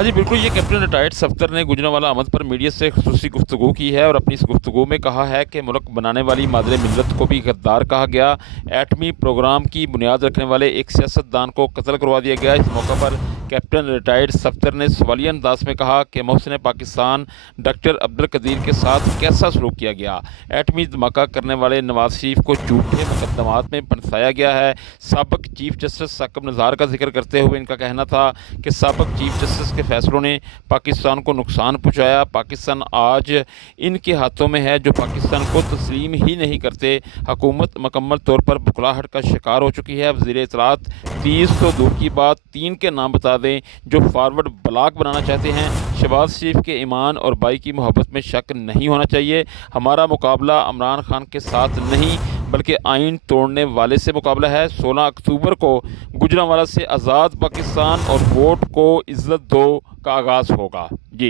हाँ जी, बिल्कुल, ये कैप्टन रिटायर्ड सफ्दर ने गुजरांवाला अहमद पर मीडिया से खुसूसी गुफ्तगू की है और अपनी इस गुफ्तगू में कहा है कि मुल्क बनाने वाली मादरे मिल्लत को भी गद्दार कहा गया। एटमी प्रोग्राम की बुनियाद रखने वाले एक सियासतदान को कत्ल करवा दिया गया। इस मौका पर कैप्टन रिटायर्ड सफ्दर ने सवालिया अंदाज में कहा कि मोहसिन पाकिस्तान डॉक्टर अब्दुल कदीर के साथ कैसा सलूक किया गया। एटमी धमाका करने वाले नवाज शरीफ को झूठे मुकदमात में फंसाया गया है। साबिक चीफ जस्टिस साकिब निज़ार का जिक्र करते हुए इनका कहना था कि साबिक चीफ जस्टिस के फैसलों ने पाकिस्तान को नुकसान पहुंचाया। पाकिस्तान आज इनके हाथों में है जो पाकिस्तान को तस्लीम ही नहीं करते। हुकूमत मुकम्मल तौर पर बुखलाहट का शिकार हो चुकी है। वज़ीर इत्तलात 30 तो दूर की बात 3 के नाम बता दें जो फॉरवर्ड ब्लॉक बनाना चाहते हैं। शहबाज शरीफ के ईमान और भाई की मोहब्बत में शक नहीं होना चाहिए। हमारा मुकाबला इमरान खान के साथ नहीं बल्कि आइन तोड़ने वाले से मुकाबला है। 16 अक्टूबर को गुजरांवाला से आज़ाद पाकिस्तान और वोट को इज़्ज़त दो का आगाज़ होगा। जी।